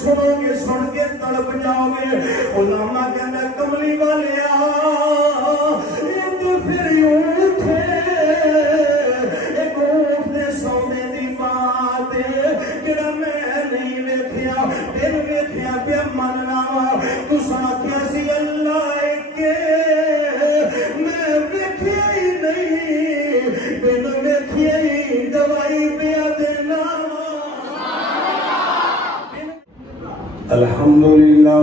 سنو گے سن کے تڑپ جاؤ گے علامہ کہنا کملی والیا پھر یوں تھے ایک اونٹ دے سونے دی بات جڑا میں نہیں ویکھیا دل ویکھیا پیا مننا تساں آکھیا سی اللہ کے میں ویکھیا ہی نہیں بن ویکھیا ہی دوائی پیا دینا الحمدللہ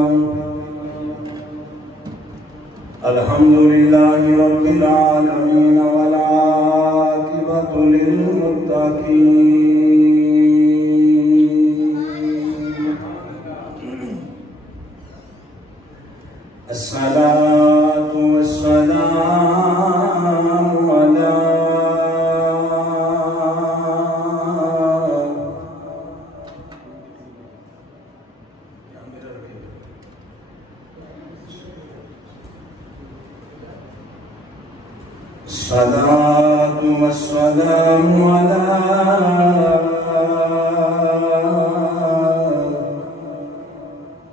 الحمدللہ رب العالمین والعاقبۃ للمتقین الصلاة والسلام علی الصلاة والسلام على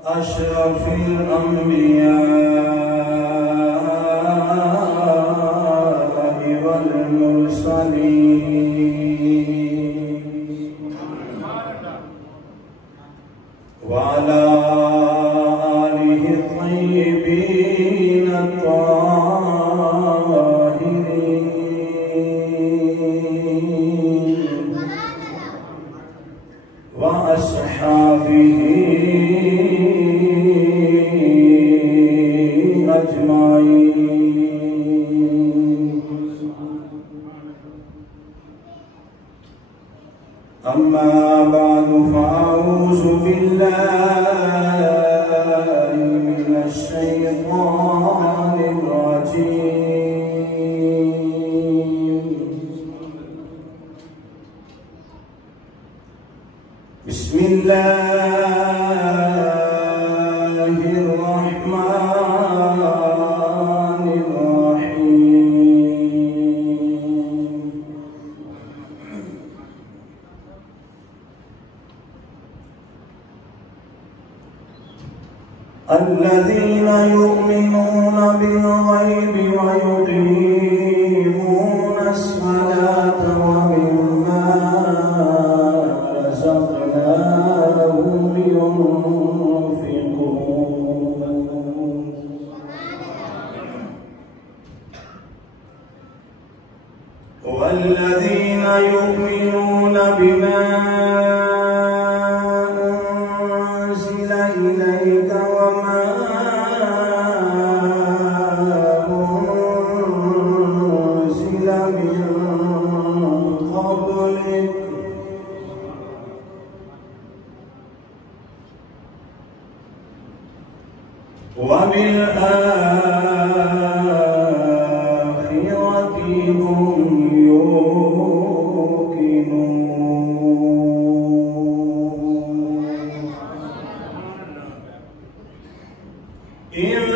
أشرف الأنبياء والمرسلين وعلى آله الطيبين الطاهرين وأصحابه أجمعين أما بعد فأعوذ بالله من الشيطان الرجيم بسم الله الرحمن الرحيم الذين يؤمنون بالغيب ويقيمون الصلاة ومما رزقناهم ينفقون والذين يؤمنون بما أنزل إليك وما أنزل من قبلك وبالآخرة هم يوقنون إن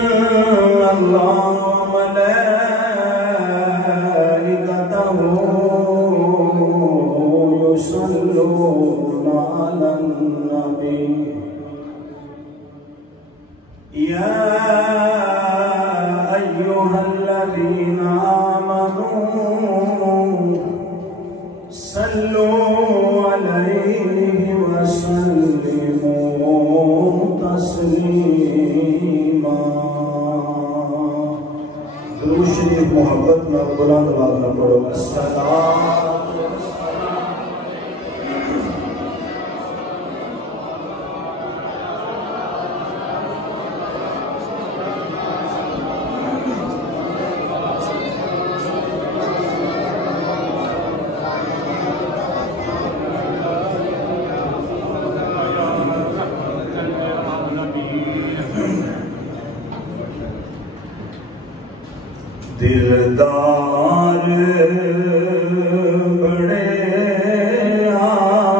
الله وملائكته يصلون على النبي يا أيها الذين آمنوا صلوا عليه وسلموا تسليما درود شریف محبت میں بلند آواز میں پڑھو السلام دلدار بڑے آئے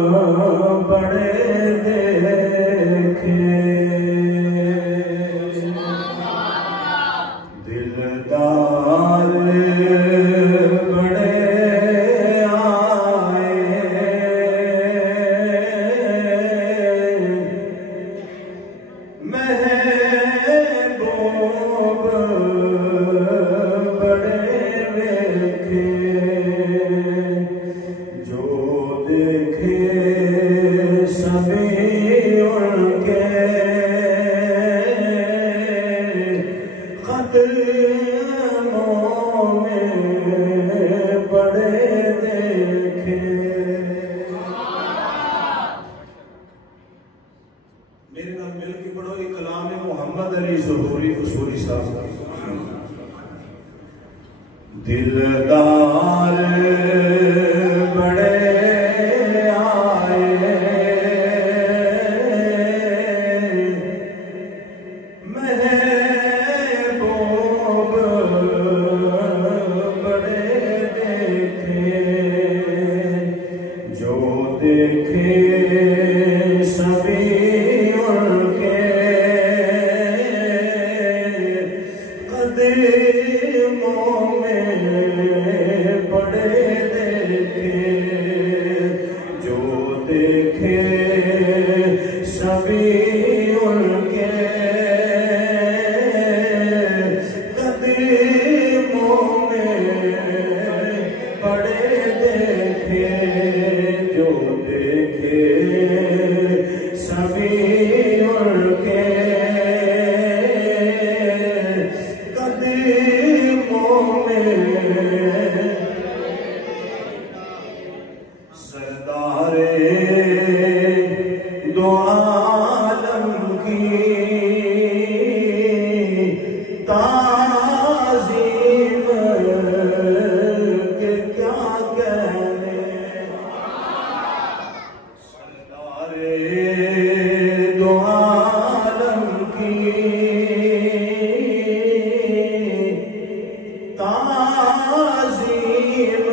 محبوب بڑے دیکھے محبوب بڑے ویکھے جو دیکھے سبھی ان کے قدموں میں بڑے دیکھے. میرے نام مل کے پڑھو یہ کلام ہے محمد علی ظہوری اصولی صاحب کا. دلدار بڑے آئے محبوب بڑے دیکھے جو دیکھے سبھی ان کے قدموں میں بڑے دیکھے جو دیکھے سبھی ان کے قدموں میں بڑے دیکھے جو دیکھے سبھی ان کے قدموں میں. سردار دو عالم کی تعظیم کے کیا کہنے. سردار دو عالم کی تعظیم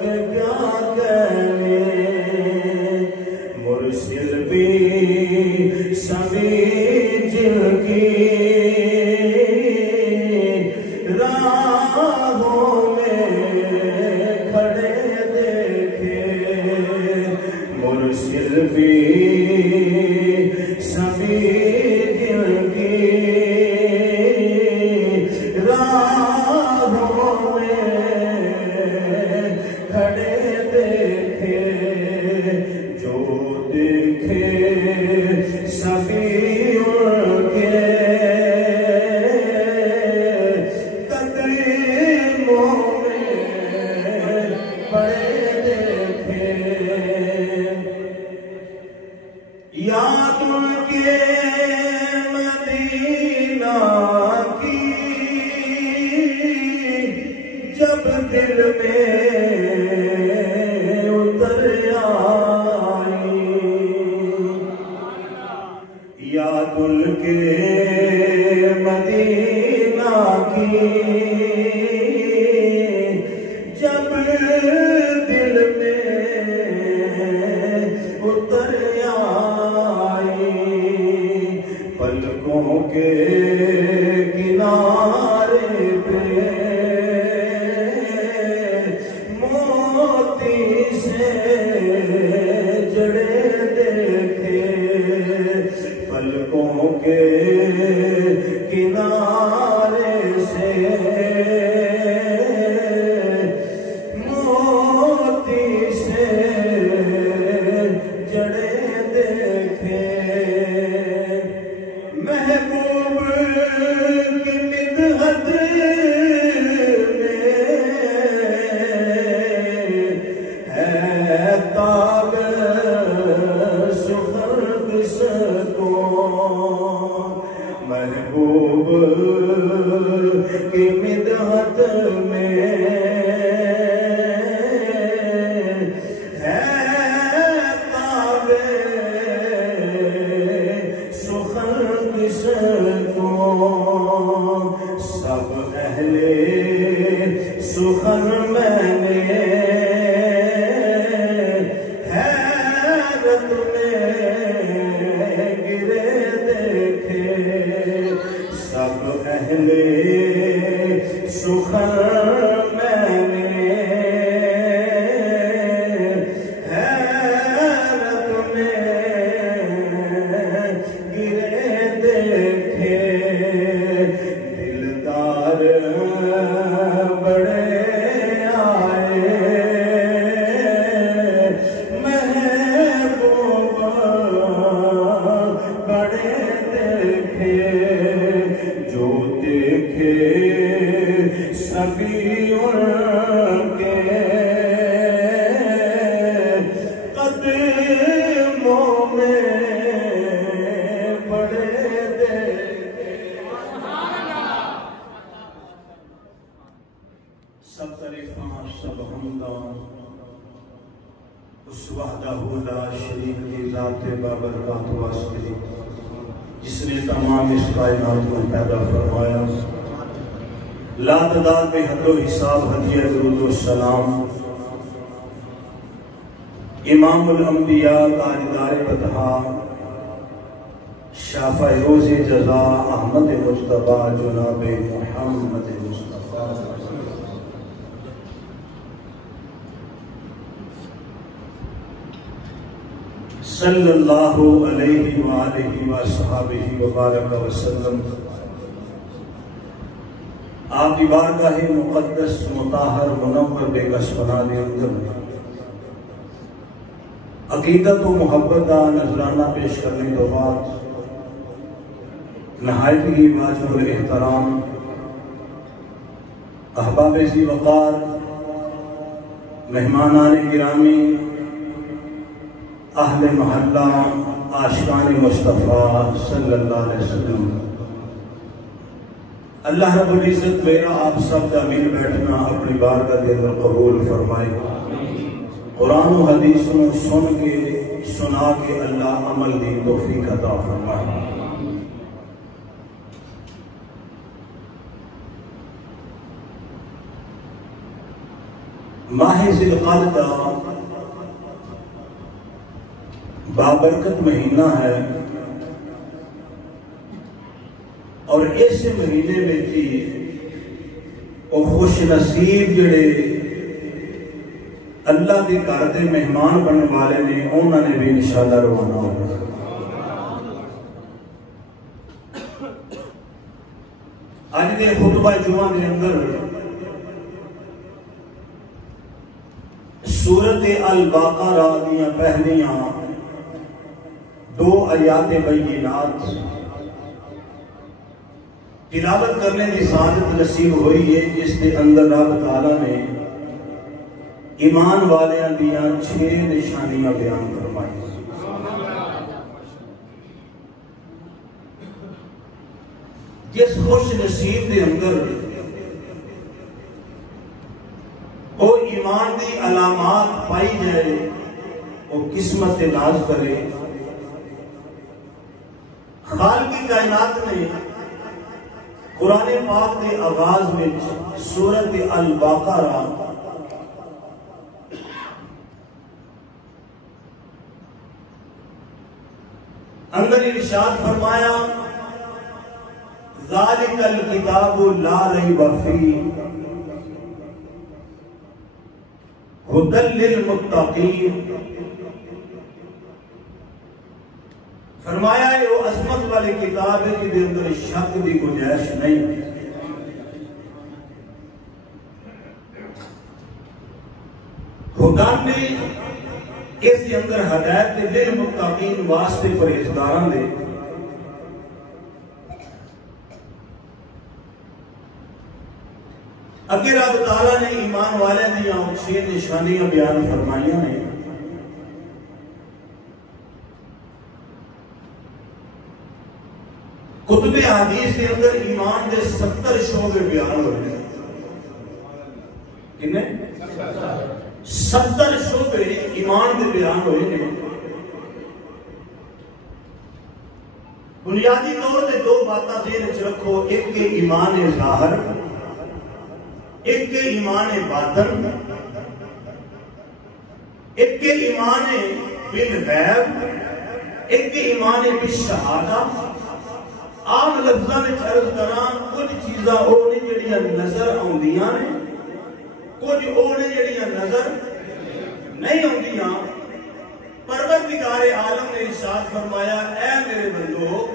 کے کیا کہنے. مرسل بھی سبھی جن کی راہوں میں کھڑے دیکھے. مرسل بھی سبھی جن کی راہوں میں کھڑے دیکھے جو دیکھے سبھی ان کے قدموں میں بڑے دیکھے. یاد ان کے مدینہ کی جب دل میں اتر آئی. یاد ان کے مدینہ کی جب دل میں اتر آئی. پلکوں کے کنارے پہ موتی سے جڑے دیکھے. پلکوں کے کنارے سے موتی سے جڑے دیکھے. محبوب کی مدحت میں ہے تاب سخن کس کو. محبوب کی مدحت میں ہے تاب سخن کس کو. سب اہل سخن میں نے حیرت میں گرے دیکھے. سب اہل سخن میں نے حیرت میں نبی ان کے قدموں میں پڑے دے سب تعریفاں سب حمداں اس وحدہ لا شریک کی ذات بابرکات واسطے جس نے تمام اس کائنات کو پیدا فرمایا لا تعداد بے حد و حساب ہدیہ درود و سلام امام الانبیاء تاجدار بطحا شافع روز جزا احمد مجتبی جناب محمد مصطفیٰ صلی اللہ علیہ وآلہ وصحابہ وبارک وسلم آپ کی بارگاہ مقدس مطہر منور بے کس بنا دے اندر عقیدت و محبت کا نذرانہ پیش کرنے کے بعد نہایت ہی واجب الاحترام احباب ذی وقار مہمانان گرامی اہل محلہ عاشقان مصطفیٰ صلی اللہ علیہ وسلم اللہ رب العزت میرا آپ سب کا مل بیٹھنا اپنی بارگاہ کے اندر قبول فرمائے قرآن و حدیث کو سن کے سنا کے اللہ عمل دی توفیق عطا فرمائے ماہ ذی القعدہ بابرکت مہینہ ہے اور اس مہینے میں تھی وہ خوش نصیب جڑے اللہ کے گھر دے مہمان بننے والے نے انہوں نے بھی انشاءاللہ روانہ ہوگا آج دے خطبہ جمعہ کے اندر سورت البقرہ دیاں پہلیاں 2 آیات بینات تلاوت کرنے کی سعادت نصیب ہوئی ہے جس کے اندر رب تعالیٰ نے ایمان والیاں دیاں 6 نشانیاں بیان فرمائی جس خوش نصیب دے اندر وہ ایمان دی علامات پائی جائے وہ قسمت ناز کرے خالق کائنات نے قرآن پاک کے آغاز میں سورت البقرہ اندر ارشاد فرمایا ذالک الکتاب لا ریب فیہ ھدی للمتقین فرمایا ہے وہ عظمت والی کتاب ہے کہ دے اندر شک دی گنجائش نہیں خدا نے اس کے اندر ہدایت دے للمتقین واسطے پرہیزگاراں دے اگر رب تعالیٰ نے ایمان والے دیاں 6 نشانیاں بیان فرمائیاں ہیں کتب حدیث کے اندر ایمان دے 70 شعبے بیان ہوئے ہیں کتنے 70 شعبے ایمان دے بیان ہوئے ہیں بنیادی طور پہ 2 باتاں ذہن وچ رکھو ایک کے ایمان ظاہر ایک کے ایمان باطن ایک کے ایمان بالغیب ایک کے ایمان بالشہادہ عام لفظاں وچ عرض کراں کچھ چیزاں او نے جڑیاں نظر آوندیاں نے کچھ او نے جڑیاں نظر نہیں آوندیاں پروردگار عالم نے ارشاد فرمایا اے میرے بندو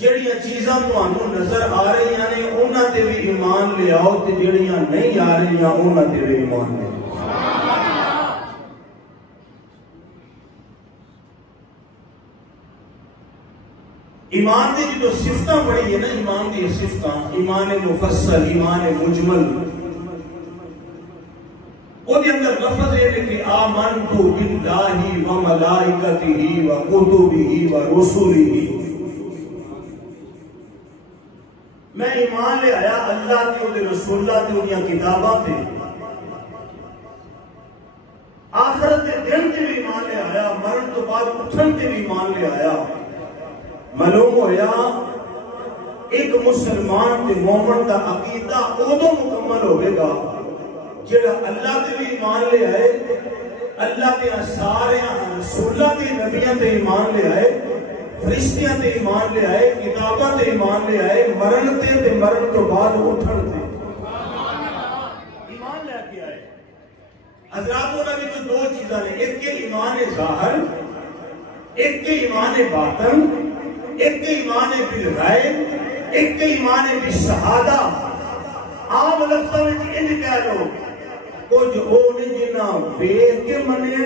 جڑیاں چیزاں تانوں نظر آ رہی ہیں انہاں تے بھی ایمان لے آؤ تے جڑیاں نہیں آ رہی ہیں انہاں تے بھی ایمان لے آؤ ایمان دی جو صفتاں بڑی ہے نا، ایمان دی صفتاں، ایمان مفصل، ایمان مجمل، وہ دے اندر لفظ ہے کہ آمنت باللہ و ملائکتہ و کتبہ و رسلہ، میں ایمان لے آیا اللہ تے اور رسولہ تے انہاں کتاباں تے، آخرت دے دن تے بھی ایمان لے آیا، مرن تو بعد اٹھن تے بھی ایمان لے آیا۔ معلوم ہویا ایک مسلمان تے مومن دا عقیدہ ادو مکمل ہوئے گا جڑا اللہ تے بھی ایمان لے آئے، اللہ تے سارے رسولاں تے نبیاں تے ایمان لے آئے، فرشتیاں تے ایمان لے آئے، کتاباں تے ایمان لے آئے، مرن تے مرن تو بعد اٹھن تے ایمان لے کے آئے۔ حضرات انہاں وچ دو چیزاں نے، ایک کے ایمان ظاہر، ایک کے ایمان باطن، ایک کے ایمان بالغیب، ایک کے ایمان بالشہادہ۔ عام لفظوں میں انج کہہ لو، کچھ او نہیں جنہ ویکھ کے منے،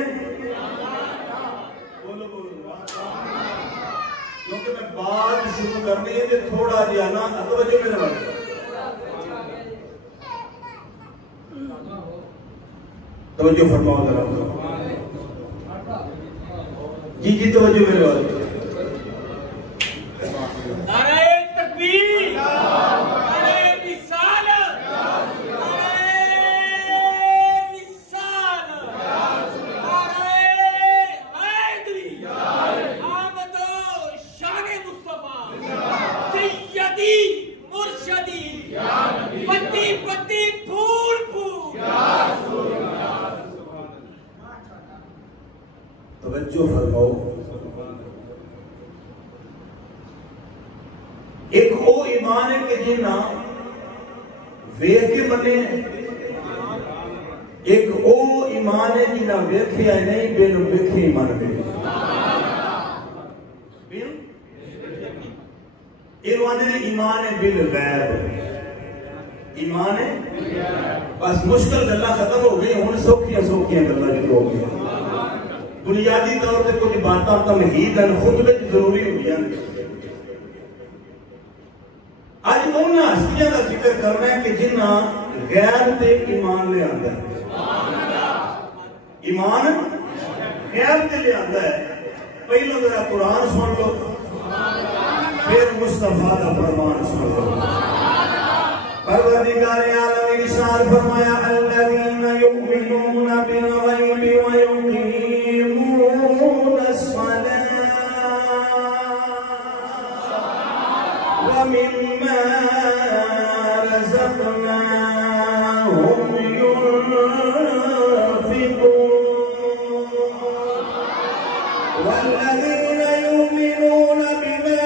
بولو بولو، کیونکہ میں بات شروع کرنی ہے کہ تھوڑا جہا نا توجہ میرے والے، توجہ فرماؤ ذرا، جی توجہ میرے والے۔ نعرہ تکبیر، نعرہ رسالت، نعرہ رسالت، نعرہ حیدری، آمد و شان مصطفیٰ، سیدی مرشدی، پتی پتی پھول پھول، توجہ فرماؤ۔ ایک او ایمان ہے کہ جنہ ویکھ کے منے، ایک او ایمان ہے جنہ ویکھیا نہیں بن ویکھے من گئے، ایمان ہے بالغیب، ایمان ہے بس مشکل گلاں ختم ہو گئی، ہن سوکھیاں سوکھیاں گلاں شروع ہو گئی۔ بنیادی طور تے کچھ باتاں تمہید خطبے ضروری ہوندیاں نے۔ آج انہاں ہستیاں کا ذکر کرنا ہے کہ جنہ غیب تے ایمان لے آندا ہے، ایمان غیب تے لے آندا ہے۔ پہلو ذرا قرآن سن لو، پھر مصطفیٰ دا فرمان سن لو۔ پروردگار عالم ارشاد فرمایا الذین یؤمنون بالغیب ویقیمون الصلاۃ ومما رزقناهم ينفقون والذين يؤمنون بما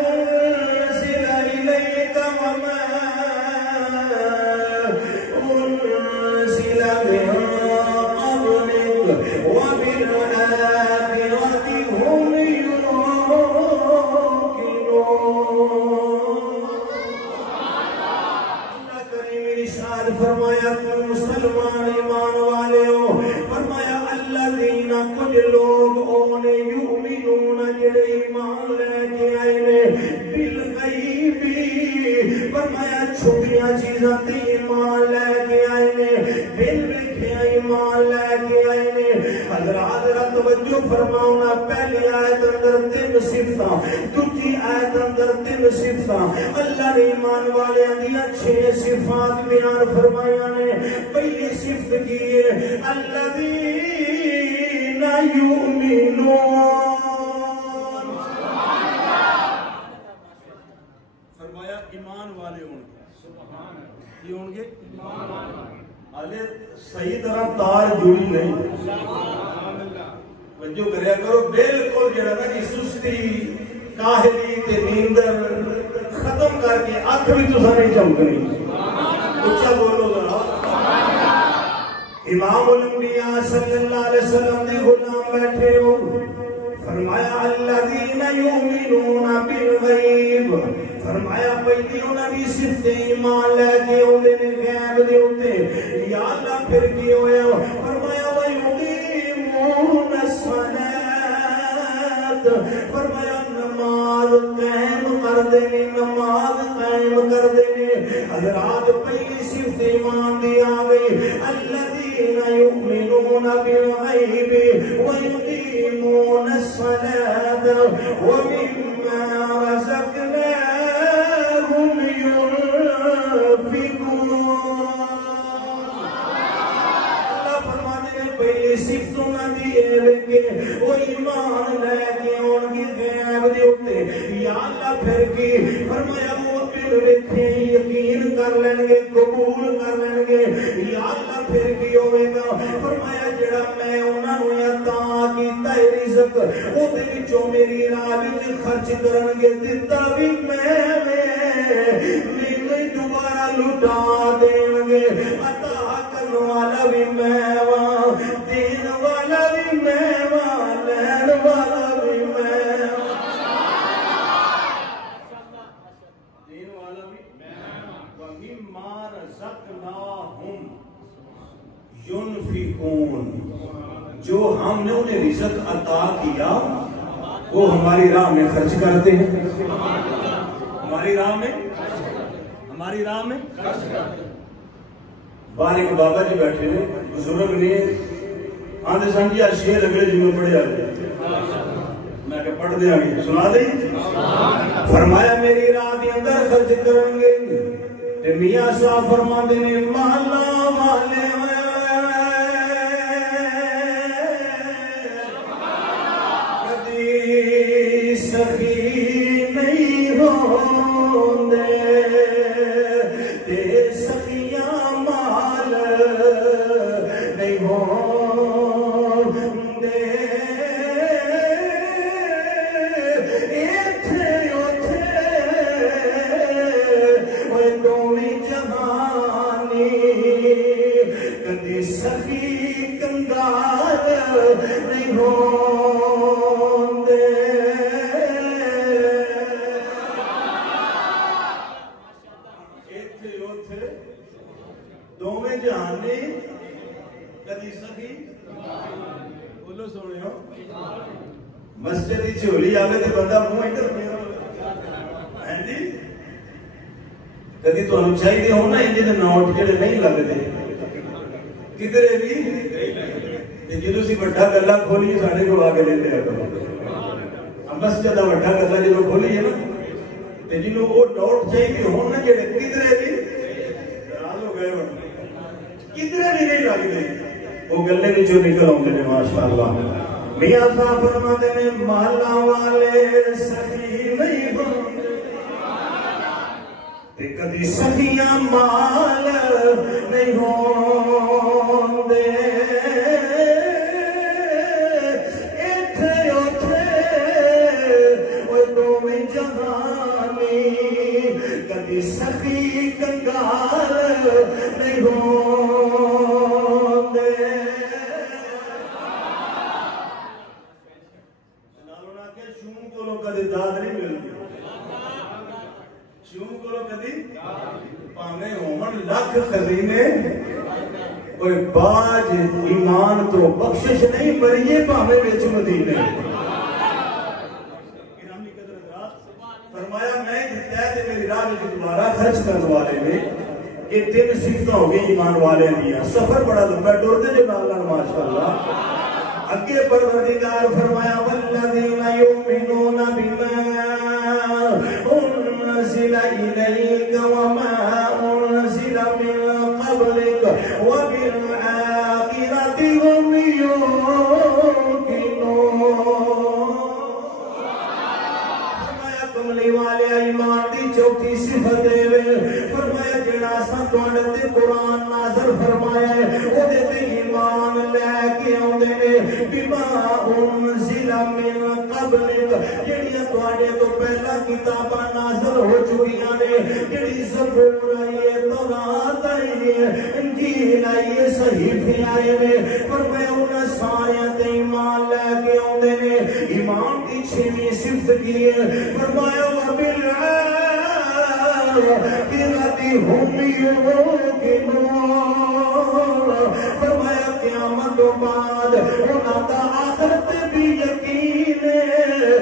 أنزل إليك وما أنزل من قبلك وبالآخرة هم فرمایا تم مسلمان ایمان والے ہو، فرمایا الذین کچھ لوگ اونے یؤمنون جڑے ایمان لے کے آئے نے بالغیب، فرمایا چھپیاں چیزاں تے ایمان لے کے آئے نے، بن ویکھیا ایمان لے کے آئے نے۔ حضرات توجہ فرماؤ نا، پہلی آیت اندر 3 صفتاں، دوسری آیت اندر 3 صفتاں، اللہ نے ایمان والیاں دیاں 6 صفات بیان فرمایا نے۔ پہلی صفت کی ہے الذین یؤمنون، فرمایا ایمان والے ہوں گے، یہ ہوں گے آلے صحیح طرح تار جڑی نہیں، جو کریا کرو بالکل جڑا نا کہ سستی کاہلی تے نیندر ختم کر کے آنکھ بھی تساں نہیں چمکنی، اچھا بولو ذرا۔ امام الانبیاء صلی اللہ علیہ وسلم نے غلام بیٹھے ہو، فرمایا الذین یؤمنون بالغیب، فرمایا پہلی انہاں دی صفت ایمان لے کے اوندے نے غیب دے اوتے، یا اللہ پھر کی ہویا، فرمایا وَيُقِيمُونَ الصَّلَاةَ صلات فرمایا نماز قائم کر دینی نماز قائم کر دینی حضرات پہلی صفت ایمان دی آگئی الذین یؤمنون بالغیب ویقیمون الصلاة ومما رزقناهم ينفقون پہلی صفت انہاں دی اے کہ وہ ایمان لے کے ان کی غیب دے اوتے یا اللہ پھر کی فرمایا وہ پھر ویکھے یقین کر لین گے قبول کر لین گے یا اللہ پھر کی ہوے گا فرمایا جڑا میں انہاں نوں عطا کیتا ہے رزق او دے وچوں میری راہ وچ خرچ کرن گے دتا بھی میں دوبارہ لٹا دین گے عطا کرن والا بھی میں دین والا بھی میں لین والا بھی میں دین والا بھی وَمِمَّا رَزَقْنَاهُمْ يُنْفِقُونَ جو ہم نے انہیں رزق عطا کیا وہ ہماری راہ میں خرچ کرتے ہیں ہماری راہ میں باہر ایک بابا جی بیٹھے نے بزرگ نے آندھے سن جی شیر اگلے جی میں پڑھے آگے میں کہ پڑھ دیا گی سنا دیں فرمایا میری راہ دی اندر خرچ کریں گے میاں صاحب فرما دینے مالا والے کدی سخی نہیں ہوندے تے سخیاں مال نہیں ہوندے ایتھے اوتھے اوے دوویں جہانی کدی سخی کنگال نہیں ہوندے دوویں جہانی کدی سخی بولو سونے ہو مسجد کی جھولی آگے تو بندہ منہ ادھر پھیرا ہے جی کدی تانوں چاہیے ہونا انجے دے نوٹ جڑے نہیں لگدے کدھرے بھی تے جدوں سی بڑا گلا کھولی ساڈے کول آ کے لیندے آ مسجد دا بڑا گلا جدوں کھولی ہے نا تے جنوں او نوٹ چاہیے ہونا جڑے کدھرے بھی کتنے بھی نہیں لگتے وہ گلے بھی جو نکل آتے ہیں ماشاءاللہ میاں صاحب فرماتے ہیں مالا والے سخی نہیں ہوندے تے کدی سخیاں مال نہیں ہوندے ایتھے اوتھے وہ دوویں جہانی کدی سخی کنگال نہیں ہوندے نالونا کے شوم کولو کدی داد نہیں ملتی شوم کولو کدی پاویں ہون لکھ خزینے کوئی باج ایمان تو بخشش نہیں بریے پاویں وچ مدینے فرمایا میں دیتا ہے میری راہ میں دوبارہ خرچ کرنے والے نے یہ تین صفتیں ہو گئی ایمان والے دیا سفر بڑا لمبا ٹرتے جو نال ماشاءاللہ اگے پروردگار فرمایا والذین یؤمنون بما انزل الیک وما انزل من قبلک وبالآخرۃ هم یوقنون کملی والے ایمان دی چوتھی صفت دے فرمایا جڑا سا تواڈے تے قرآن نازل فرمایا ہے او دے تے ایمان لے کے اوندے نے بما انزل من قبلک جڑیاں تواڈے تو پہلا کتاباں نازل ہو چکیاں نے جڑی زبور آئی ہے تورات آئی ہے انجیل آئی ہے صحیفے آئے نے فرمایا انہاں سارے تے ایمان لے کے اوندے نے ایمان دی چھویں صفت کی ہے فرمایا وبالآخرۃ هم یوقنون فرمایا قیامت تو بعد انہاں دا آخرت بھی یقین ہے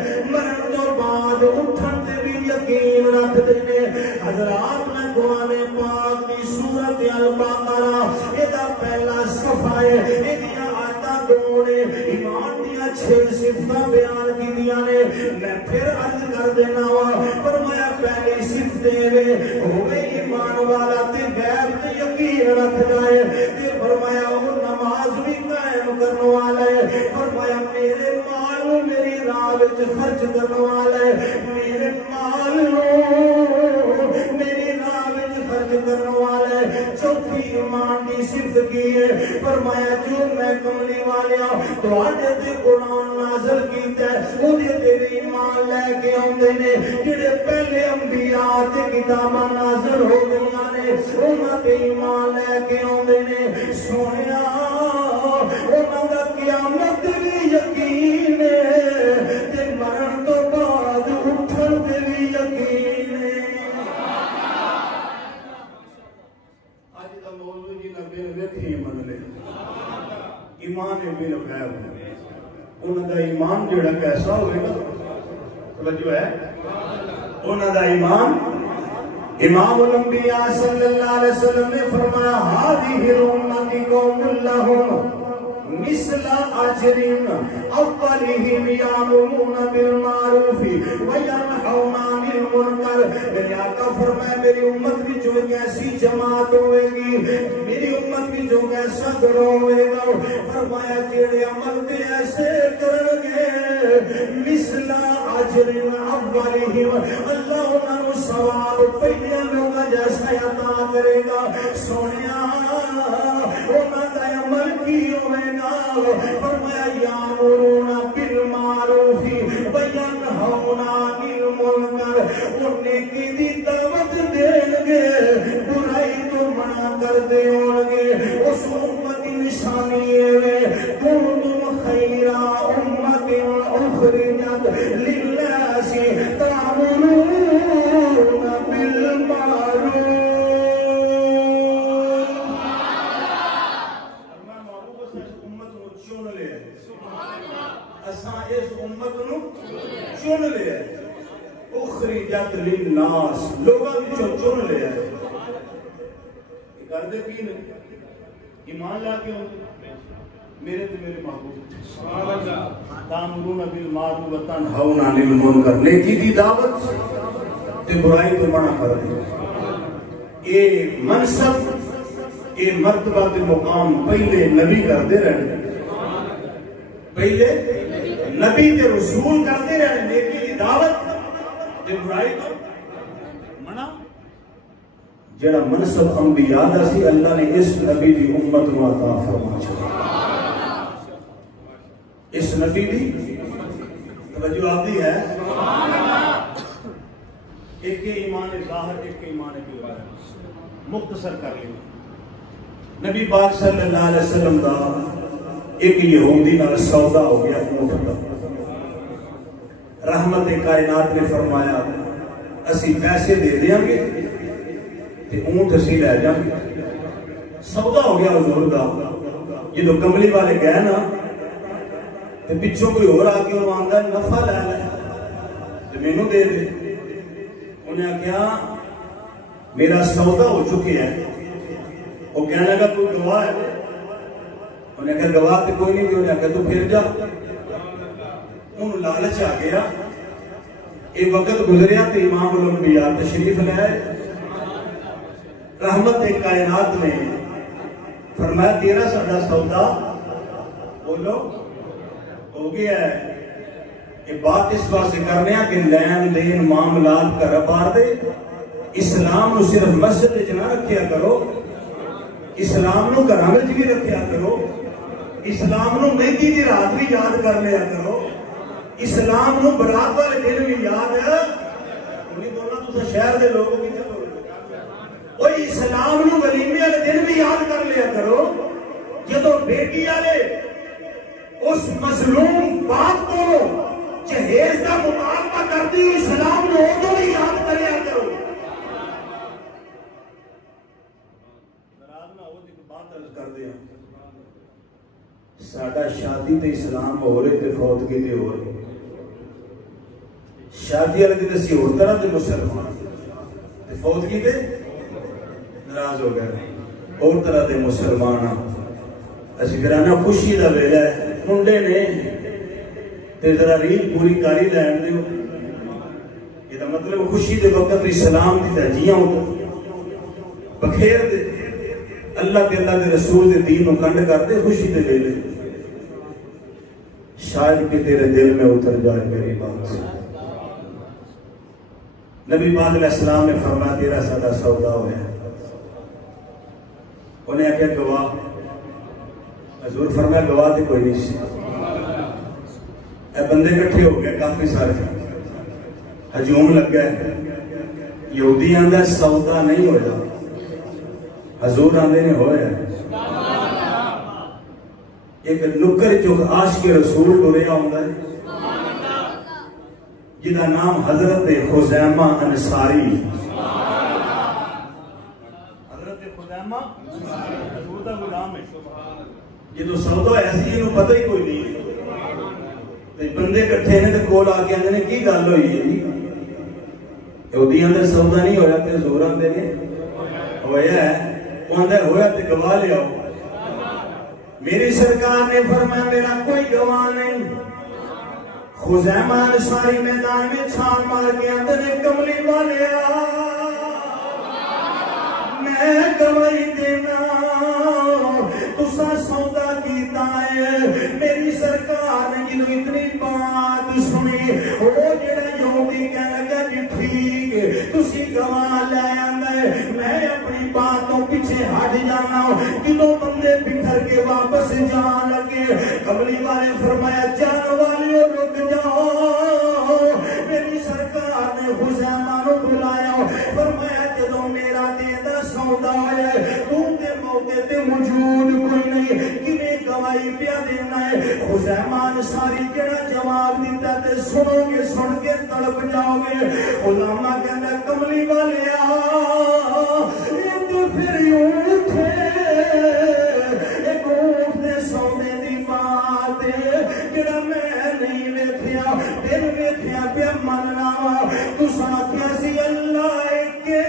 حضرات میں قرآن پاک کی سورت البقرہ یہ پہلا صفحہ ہے، یہ آیتاں دو نے ایمان دیا 6 صفتاں بیان کی دیا نے۔ میں پھر عرض کر دینا وا، فرمایا پہلی صفت دے ہوئے ایمان والا تے غیب تے یقین رکھدا ہے، تے فرمایا وہ نماز بھی قائم کرنے والا ہے، فرمایا میرے مال نو میری راہ وچ خرچ کرنے والا ہے، میرے مال نو میری راہ وچ خرچ کرنے والا ہے۔ چوتھی ایمان دی صفت کی ہے، فرمایا جو میں کملی والیا تواڈے تے قرآن نازل کیتا ہے او دے تے ایمان لے کے آندے نے، جڑے پہلے انبیاء تے کتاباں نازل ہو گئیاں نے انہاں تے ایمان لے کے آندے نے۔ سونیا انہاں دا قیامت بھی یقین ہے تے مرن تو بعد اٹھن تے بھی یقین ہے۔ اج دا مولوی جی نے بن ویکھی مطلب ایمان بن غیب، انہاں دا ایمان جڑا کیسا ہوئے گا، توجہ ہے انہاں دا ایمان۔ امام الانبیاء صلی اللہ علیہ وسلم نے فرمایا هذه الامة قوم لهم مثل اجر اولهم یامرون بالمعروف وینہون عن المنکر۔ میرے آقا فرمایا میری امت کی جو ایک ایسی جماعت ہوئے گی، میری امت کی جو ایسا گروہ ہوئے گا، فرمایا جڑے عمل تے ایسے کرن گے مثل اجر اولهم، اللہ انہاں نو ثواب پہلے لوگاں جیسا عطا کرے گا۔ سونیا انہاں دا عمل کی ہوئے گا، فرمایا یامرون بالمعروف وینہون عن المنکر، وہ نیکی دی دعوت دین گے، برائی تو منع کر دے ہون گے۔ اس امت کی نشانی ہے کنتم خیر امت اخرجت للناس تأمرون بالمعروف۔ اساں اس امت نو چن لیا، اخرجت للناس لوگاں وچوں چن لیا۔ کردے پی نے ایمان لا کے میرے تے میرے محبوب سبحان اللہ، تامرون بالمعروف وتنہون عن المنکر، نیکی دی دعوت تے برائی تو منع کر دی۔ اے منصب اے مرتبہ تے مقام پہلے نبی کردے رہے، پہلے نبی تے رسول کرتے رہے، نیکی دی دعوت تے برائی تو منع۔ جڑا منصب انبیاء دا سی اللہ نے اس نبی دی امت نو عطا فرما چھوڑا۔ اس نبی دی توجہ آتی ہے، ایک ایمان ظاہر ایک ایمان باطن، مختصر کر لیں۔ نبی پاک صلی اللہ علیہ وسلم دا ایک یہودی نال سودا ہو گیا اونٹ کا۔ رحمت کائنات نے فرمایا اسی پیسے دے دیاں گے تے اونٹ اسی لے جائیں گے۔ سودا ہو گیا حضور دا، جدو کملی والے گئے نا تے پچھوں کوئی اور آ کے وہ آندا نفع لے لے تے مینوں دے دے۔ انہیں کہا میرا سودا ہو چکے ہے۔ وہ کہنے لگا کوئی گواہ ہے؟ انہیں کہا گواہ تے کوئی نہیں تھی۔ انہیں کہا تو پھر جا۔ انہوں لالچ آ گیا، ایک وقت گزریا تے امام الانبیاء تشریف لائے۔ رحمت کائنات نے فرمایا تیرا ساڈا سودا بولو ہو گیا ہے۔ یہ بات اس واسطے کرنے ہیں کہ لین دین معاملات کا ربار دے، اسلام نو صرف مسجد وچ نہ رکھیا کرو، اسلام نو گھراں وچ بھی رکھیا کرو، اسلام نو مہندی دی رات بھی یاد کر لیا کرو، اسلام نو برات والے دن بھی یاد ہے۔ نہیں بولنا تو شہر دے لوگ بھی چلو کوئی اسلام نو ولیمے والے دن بھی یاد کر لیا کرو۔ جدو بیٹی والے اس مظلوم باپ کو جہیز کا مطالبہ کرتی اسلام نو ادو بھی یاد کر لیا کرو۔ ساڈا شادی تے اسلام ہو رہے تے فوتگی تے ہو رہے، شادی والے دن اسی اور طرح دے مسلمان تے فوت کیتے ناراض ہو گئے اور طرح دے مسلمان اسی کرانا خوشی دا ویلا ہے منڈے نے تے ذرا ریل پوری کاری لین دیو یہ مطلب خوشی دے وقت اسلام دی تہجیاں بخیر دے اللہ کے رسول دے دین نو کنڈ کرتے خوشی دے ویلے شاید کہ تیرے دل میں اتر جائے میری بات نبی پاک علیہ السلام نے فرمایا تیرا سادہ سودا ہوا ہے انہیں آکھیا گواہ حضور فرمایا گواہ تے کوئی نہیں اے بندے کٹھے ہو گئے کافی سارے ہجوم لگ گئے یہودی آندہ سودا نہیں ہویا حضور آندے نے ہویا ایک نکر چوک عاشق رسول ڈوریا ہوندہ ہے جنہا نام حضرت خزیمہ انصاری حضرت خزیمہ حضور دا غلام ہے یہ تو سودا ایسی انہوں پتہ ہی کوئی نہیں بندے کٹھے نے تے کول آ کے اندر نے کی گل ہوئی ہے یہودی اندر سودا نہیں ہویا تے حضور آندے نے ہویا ہے وہ اندر ہویا تے گواہ لے آؤ میری سرکار نے فرمایا میرا کوئی گواہ نہیں خزیمہ انصاری میدان میں چھان مار کے اندر نے کملی والے میں گواہی دینا تسا سودا کیتا ہے میری سرکار نے جنہوں اتنی بات سنی وہ جڑا یہودی کہنے لگا جی ٹھیک تسی گواہ لے آندے میں اپنی باتوں پیچھے ہٹ جانا کلو بندے بکھر کے واپس جان لگے کملی والے فرمایا جان والے رک جاؤ میری سرکار نے خزیمہ نو بلایا فرمایا جدو میرا دیدہ سودا ہے تو دے موقع تے موجود کوئی نہیں کنے گواہی پیا دینا ہے خزیمہ انصاری جڑا جواب دیتا تے سنو گے سن کے تڑپ جاؤ گے خزیمہ کہنا کملی والے پھر یوں تھے ایک اونٹ دے سودے دی بات جڑا میں نہیں ویکھیا دل ویکھیا پیا مننا تساں آکھیا سی اللہ کے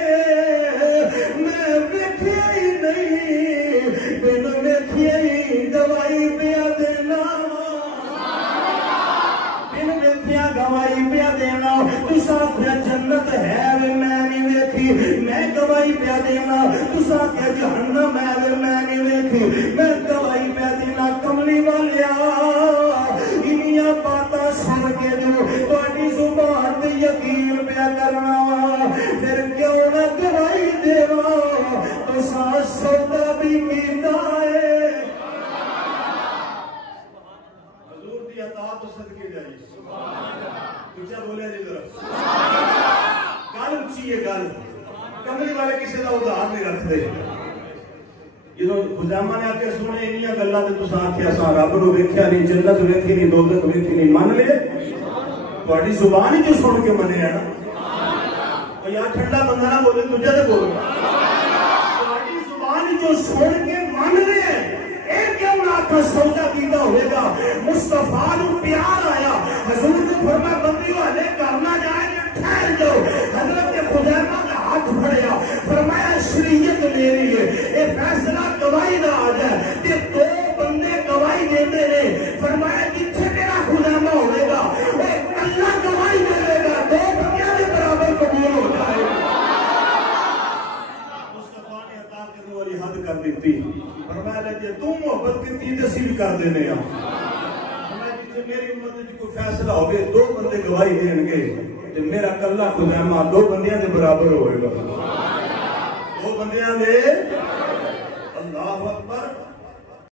میں ویکھیا ہی نہیں بن ویکھیا ہی گواہی پیا دینا بن ویکھیا گواہی پیا دینا تساں آکھیا جنت ہے میں نہیں ویکھی میں گواہی پیا دینا تساں آکھیا جہنم ہے میں نہیں ویکھی میں گواہی پیا دینا کملی والیا انہیاں باتاں سن کے جو تہاڈی زبان تے یقین پیا کرنا پھر کیوں نہ گواہی دیوا تساں سودا بھی کیتا ہے حضور دی عطا تو صدقے جائے سبحان اللہ اونچا بولے جی ذرا گل اونچی ہے گل کملی والے کسی کا ادھار نہیں رکھتے جدو خزیمہ نے آکے سنے انہیاں گلاں تے تساں آکھیا سا رب نو ویکھیا نہیں جنت ویکھی نہیں دوزخ ویکھی نہیں من لے تہاڈی زبان ہی جو سن کے منیا نا او یار ٹھنڈا بندہ نہ بولے دوجا تے بول تہاڈی زبان ہی جو سن کے من لے اے کیوں نہ آکھا سودا کیتا ہوئے گا مصطفیٰ نو پیار آیا حضور نے فرمایا بندیو ہلے کرنا جائے ٹھہر جاؤ حضرت خزیمہ کا ہاتھ پھڑیا فرمایا شریعت میری ہے اے فیصلہ گواہی دا آ جائے تے دو بندے گواہی دیتے ہیں فرمایا جتھے میرا خزیمہ ہوئے گا اے اللہ گواہی دے گا دو بندیاں دے برابر قبول ہو جائے مصطفیٰ نے عطا کرنے والی حد کر دیتی فرمایا جی تم محبت کی تھی اسی بھی کر دینے ہاں فرمایا جتھے میری امت وچ کوئی فیصلہ ہوگے دو بندے گواہی دین گے تے میرا کلہ خزیمہ دو بندیاں دے برابر ہوئے گا دو بندیاں دے اللہ اکبر